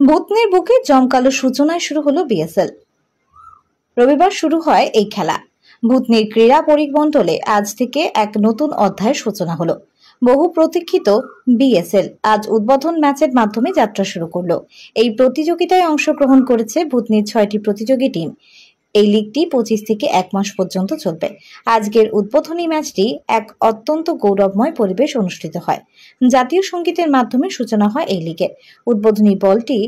ভূতনির বুকে জমকালো সূচনায় শুরু হলো বিএসএল। রবিবার শুরু হয় এই খেলা। ভূতনির ক্রীড়া পরিমণ্ডলে আজ থেকে এক নতুন অধ্যায়ের সূচনা হলো। বহু প্রতীক্ষিত বিএসএল আজ উদ্বোধন ম্যাচের মাধ্যমে যাত্রা শুরু করলো। এই প্রতিযোগিতায় অংশগ্রহণ করেছে ভূতনির 6টি প্রতিযোগী টিম। এই লিগটি 25 থেকে 1 মাস পর্যন্ত চলবে। আজকের উদ্বোধনী ম্যাচটি এক অত্যন্ত গৌরবময় পরিবেশ অনুষ্ঠিত হয়। জাতীয় সঙ্গীতের মাধ্যমে সূচনা হয় এই লিগের। উদ্বোধনী বলটি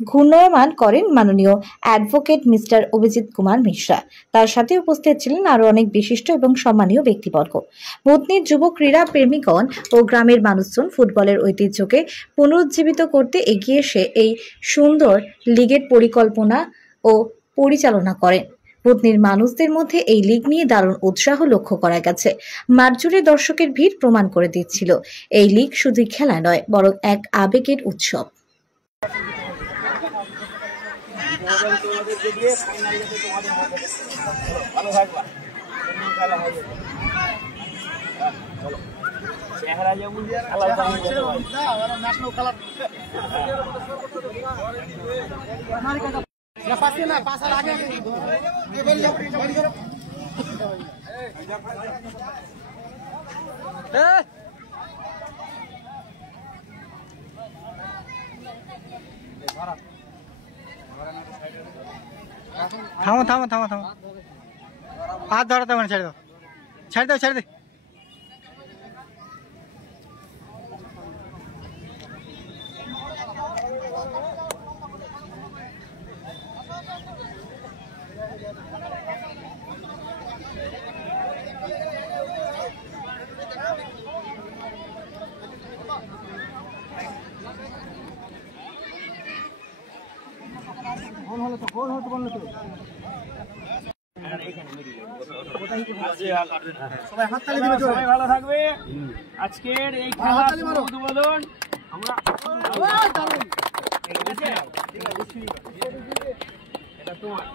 ঘূর্ণায়মান করেন মাননীয় অ্যাডভোকেট মিস্টার অভিজিৎ কুমার মিশ্রা। তার সাথে উপস্থিত ছিলেন আরো অনেক বিশিষ্ট এবং সম্মানীয় ব্যক্তিবর্গ। ভূতনির যুব ক্রীড়া প্রেমীগণ ও গ্রামের মানুষজন ফুটবলের ঐতিহ্যকে পুনরুজ্জীবিত করতে এগিয়ে এসে এই সুন্দর লিগের পরিকল্পনা ও পরিচালনা করেন। ভূতনির মানুষদের মধ্যে এই লিগ নিয়ে দারুণ উৎসাহ লক্ষ্য করা গেছে। মাঠ জুড়ে দর্শকের ভিড় প্রমাণ করে দিচ্ছিল এই লিগ শুধু খেলা নয়, বরং এক আবেগের উৎসব। থামো থামো থামো থামো, হাত ধরাতে মানে ছেড়ে দাও, ছেড়ে দাও, ছেড়ে দে। সবাই হাততালি দিবে, সবাই ভালো থাকবে। আজকের এই খেলার উদ্বোধন আমরা এটা তোমার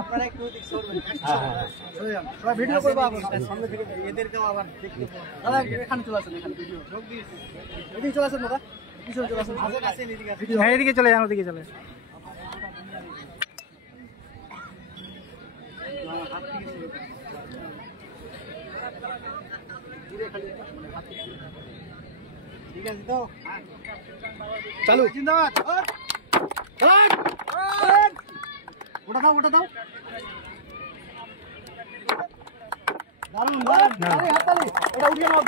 আপনারা একটু ভিডিও করবো, সামনে থেকে এদেরকেও আবার দেখতে দাদা এখানে চলে আসেন, এখানে ভিডিও এদিকে চলে আসেন দাদা, পিছনে চলে আসেন, হ্যাঁ এদিকে চলে যান, ওদিকে চলে ঠিক আছে তো চালু। জিন্দাবাদ। ওটা দাও, ওটা দাও, দারুন দারুন, হাততালি, এটা উঠিয়ে নাও।